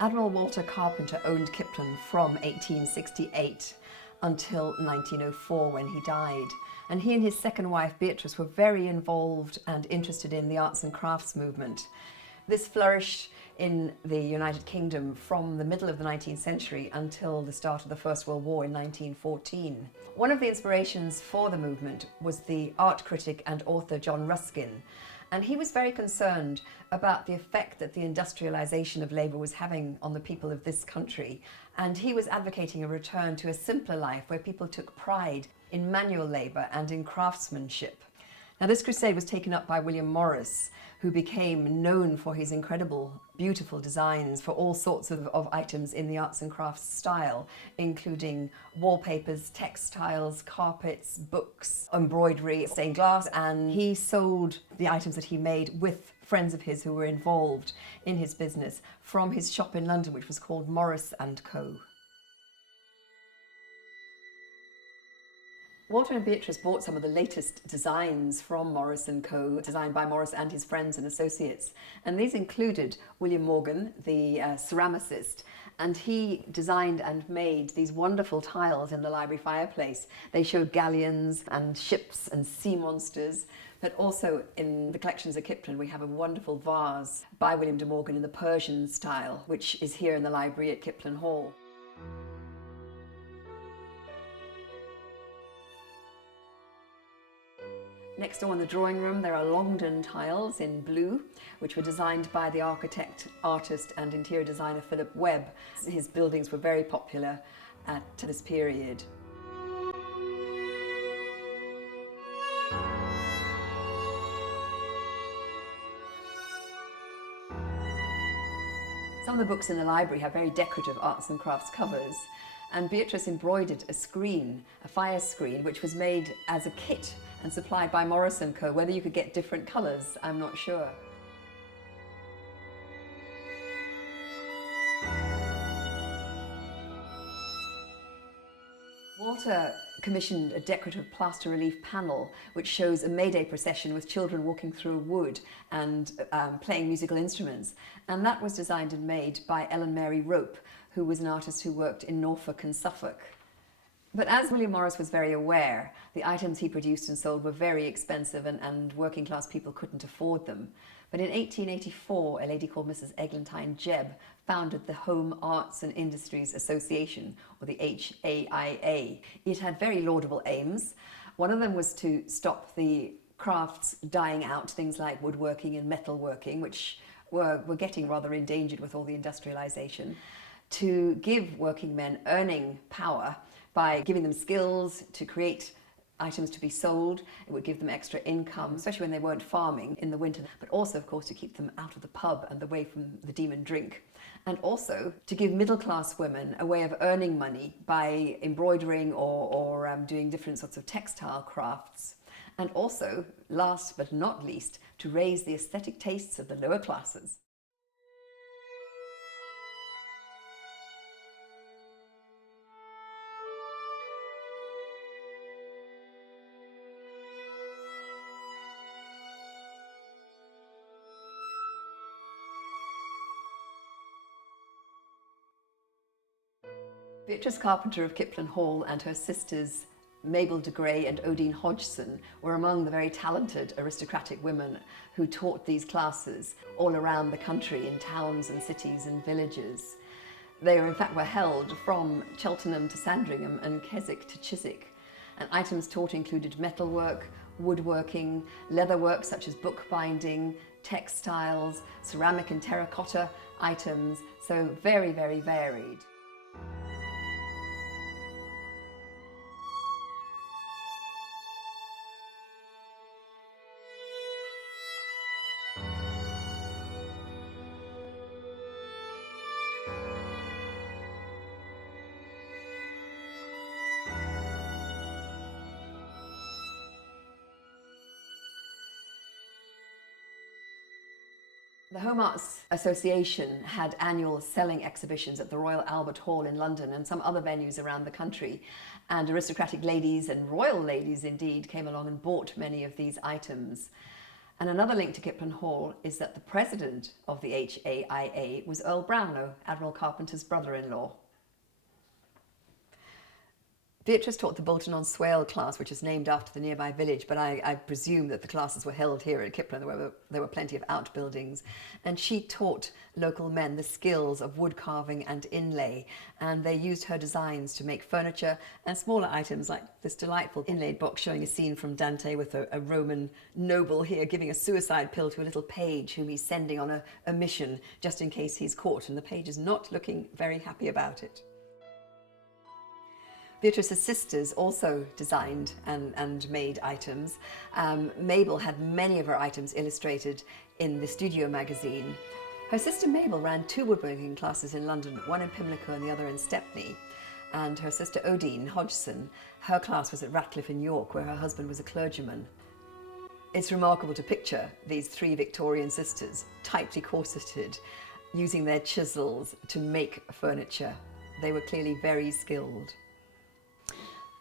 Admiral Walter Carpenter owned Kiplin from 1868 until 1904 when he died. And he and his second wife Beatrice were very involved and interested in the arts and crafts movement. This flourished in the United Kingdom from the middle of the 19th century until the start of the First World War in 1914. One of the inspirations for the movement was the art critic and author John Ruskin, and he was very concerned about the effect that the industrialization of labour was having on the people of this country, and he was advocating a return to a simpler life where people took pride in manual labour and in craftsmanship. Now, this crusade was taken up by William Morris, who became known for his incredible, beautiful designs for all sorts of items in the arts and crafts style, including wallpapers, textiles, carpets, books, embroidery, stained glass, and he sold the items that he made with friends of his who were involved in his business from his shop in London, which was called Morris & Co. Walter and Beatrice bought some of the latest designs from Morris & Co., designed by Morris and his friends and associates. And these included William Morgan, the ceramicist, and he designed and made these wonderful tiles in the library fireplace. They showed galleons and ships and sea monsters, but also in the collections of Kiplin we have a wonderful vase by William de Morgan in the Persian style, which is here in the library at Kiplin Hall. Next door in the drawing room there are Longdon tiles in blue, which were designed by the architect, artist and interior designer Philip Webb. His buildings were very popular at this period. Some of the books in the library have very decorative arts and crafts covers, and Beatrice embroidered a screen, a fire screen, which was made as a kit and supplied by Morris & Co. Whether you could get different colours, I'm not sure. Walter commissioned a decorative plaster relief panel which shows a May Day procession with children walking through a wood and playing musical instruments. And that was designed and made by Ellen Mary Rope, who was an artist who worked in Norfolk and Suffolk. But as William Morris was very aware, the items he produced and sold were very expensive and working class people couldn't afford them. But in 1884, a lady called Mrs. Eglantine Jebb founded the Home Arts and Industries Association, or the HAIA. It had very laudable aims. One of them was to stop the crafts dying out, things like woodworking and metalworking, which were getting rather endangered with all the industrialization, to give working men earning power by giving them skills to create items to be sold. It would give them extra income, especially when they weren't farming in the winter, but also, of course, to keep them out of the pub and away from the demon drink. And also to give middle-class women a way of earning money by embroidering or doing different sorts of textile crafts. And also, last but not least, to raise the aesthetic tastes of the lower classes. Beatrice Carpenter of Kiplin Hall and her sisters Mabel de Grey and Odine Hodgson were among the very talented aristocratic women who taught these classes all around the country in towns and cities and villages. They in fact were held from Cheltenham to Sandringham and Keswick to Chiswick. And items taught included metalwork, woodworking, leatherwork such as bookbinding, textiles, ceramic and terracotta items, so very, very varied. The Home Arts Association had annual selling exhibitions at the Royal Albert Hall in London and some other venues around the country, and aristocratic ladies and royal ladies indeed came along and bought many of these items. And another link to Kiplin Hall is that the president of the HAIA was Earl Brownlow, Admiral Carpenter's brother-in-law. Beatrice taught the Bolton-on-Swale class, which is named after the nearby village, but I presume that the classes were held here at Kiplin. There were plenty of outbuildings. And she taught local men the skills of wood carving and inlay, and they used her designs to make furniture and smaller items like this delightful inlaid box showing a scene from Dante with a Roman noble here giving a suicide pill to a little page whom he's sending on a mission just in case he's caught, and the page is not looking very happy about it. Beatrice's sisters also designed and made items. Mabel had many of her items illustrated in the Studio magazine. Her sister Mabel ran 2 woodworking classes in London, one in Pimlico and the other in Stepney. And her sister Odine Hodgson, her class was at Ratcliffe in York, where her husband was a clergyman. It's remarkable to picture these 3 Victorian sisters, tightly corseted, using their chisels to make furniture. They were clearly very skilled.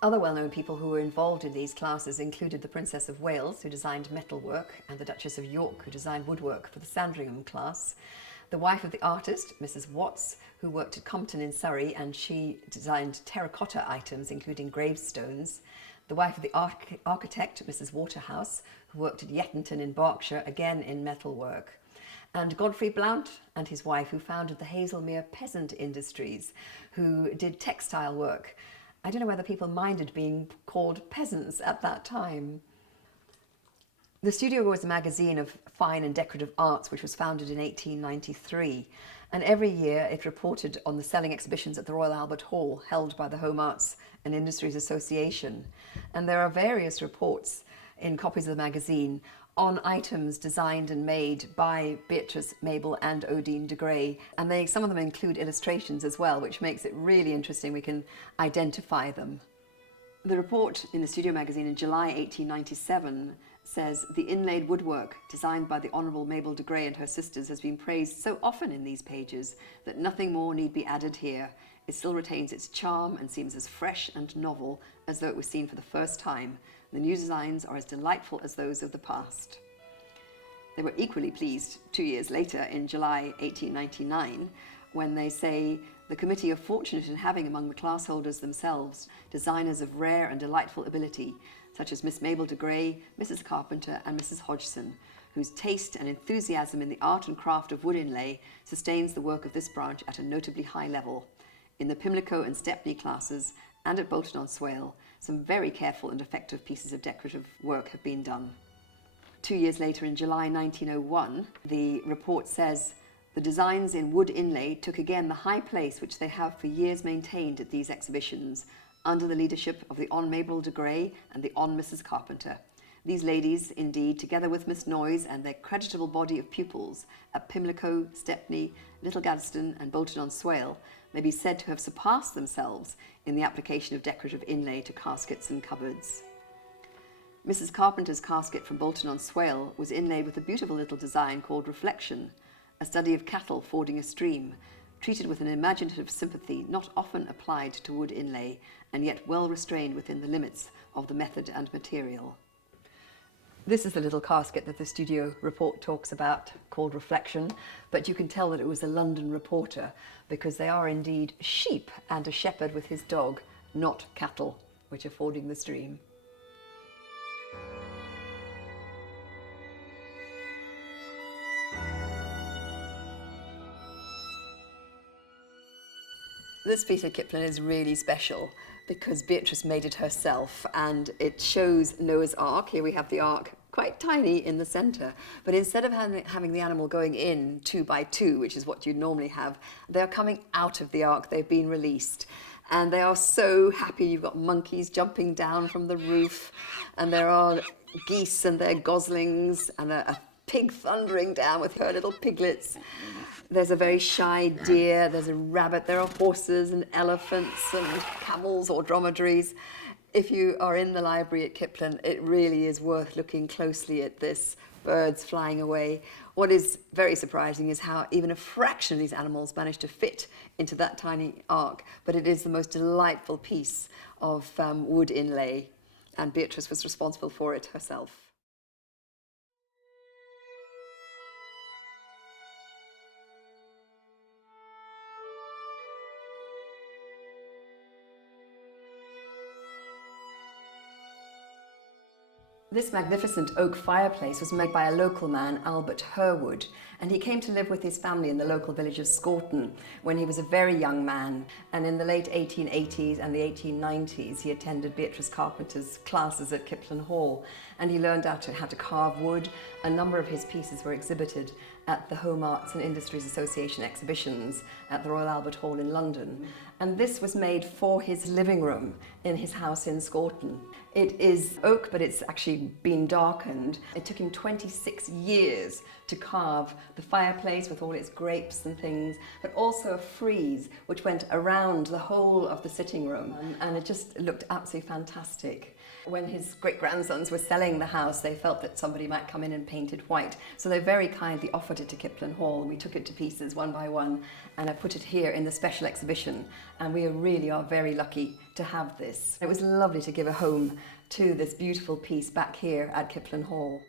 Other well-known people who were involved in these classes included the Princess of Wales, who designed metalwork, and the Duchess of York, who designed woodwork for the Sandringham class. The wife of the artist, Mrs. Watts, who worked at Compton in Surrey, and she designed terracotta items, including gravestones. The wife of the architect, Mrs. Waterhouse, who worked at Yettington in Berkshire, again in metalwork. And Godfrey Blount and his wife, who founded the Hazelmere Peasant Industries, who did textile work. I don't know whether people minded being called peasants at that time. The Studio was a magazine of fine and decorative arts which was founded in 1893, and every year it reported on the selling exhibitions at the Royal Albert Hall held by the Home Arts and Industries Association. And there are various reports in copies of the magazine on items designed and made by Beatrice, Mabel and Odine de Grey. And some of them include illustrations as well, which makes it really interesting. We can identify them. The report in the Studio magazine in July 1897 says, "The inlaid woodwork designed by the Honourable Mabel de Grey and her sisters has been praised so often in these pages that nothing more need be added here. It still retains its charm and seems as fresh and novel as though it was seen for the first time. The new designs are as delightful as those of the past." They were equally pleased 2 years later in July 1899 when they say, "The committee are fortunate in having among the class holders themselves designers of rare and delightful ability, such as Miss Mabel de Grey, Mrs. Carpenter and Mrs. Hodgson, whose taste and enthusiasm in the art and craft of wood inlay sustains the work of this branch at a notably high level. In the Pimlico and Stepney classes and at Bolton-on-Swale, some very careful and effective pieces of decorative work have been done." 2 years later, in July 1901, the report says, "The designs in wood inlay took again the high place which they have for years maintained at these exhibitions, under the leadership of the Hon. Mabel de Grey and the Hon. Mrs. Carpenter. These ladies, indeed, together with Miss Noyes and their creditable body of pupils at Pimlico, Stepney, Little Gadsden and Bolton-on-Swale, may be said to have surpassed themselves in the application of decorative inlay to caskets and cupboards." Mrs. Carpenter's casket from Bolton-on-Swale was inlaid with a beautiful little design called Reflection, a study of cattle fording a stream, treated with an imaginative sympathy not often applied to wood inlay, and yet well restrained within the limits of the method and material. This is the little casket that the Studio report talks about, called Reflection, but you can tell that it was a London reporter, because they are indeed sheep and a shepherd with his dog, not cattle, which are fording the stream. This piece of Kiplin is really special because Beatrice made it herself, and it shows Noah's Ark. Here we have the Ark quite tiny in the centre, but instead of having the animal going in 2 by 2, which is what you'd normally have, they're coming out of the Ark. They've been released. And they are so happy. You've got monkeys jumping down from the roof, and there are geese and their goslings, and a pig thundering down with her little piglets. There's a very shy deer, there's a rabbit, there are horses and elephants and camels or dromedaries. If you are in the library at Kiplin, it really is worth looking closely at this, birds flying away. What is very surprising is how even a fraction of these animals managed to fit into that tiny ark, but it is the most delightful piece of wood inlay, and Beatrice was responsible for it herself. This magnificent oak fireplace was made by a local man, Albert Herwood, and he came to live with his family in the local village of Scorton when he was a very young man. And in the late 1880s and the 1890s, he attended Beatrice Carpenter's classes at Kiplin Hall, and he learned how to carve wood. A number of his pieces were exhibited at the Home Arts and Industries Association exhibitions at the Royal Albert Hall in London. And this was made for his living room in his house in Scorton. It is oak, but it's actually been darkened. It took him 26 years to carve the fireplace with all its grapes and things, but also a frieze which went around the whole of the sitting room, and it just looked absolutely fantastic. When his great-grandsons were selling the house, they felt that somebody might come in and paint it white, so they very kindly offered it to Kiplin Hall. We took it to pieces one by one, and I put it here in the special exhibition, and we really are very lucky to have this. It was lovely to give a home to this beautiful piece back here at Kiplin Hall.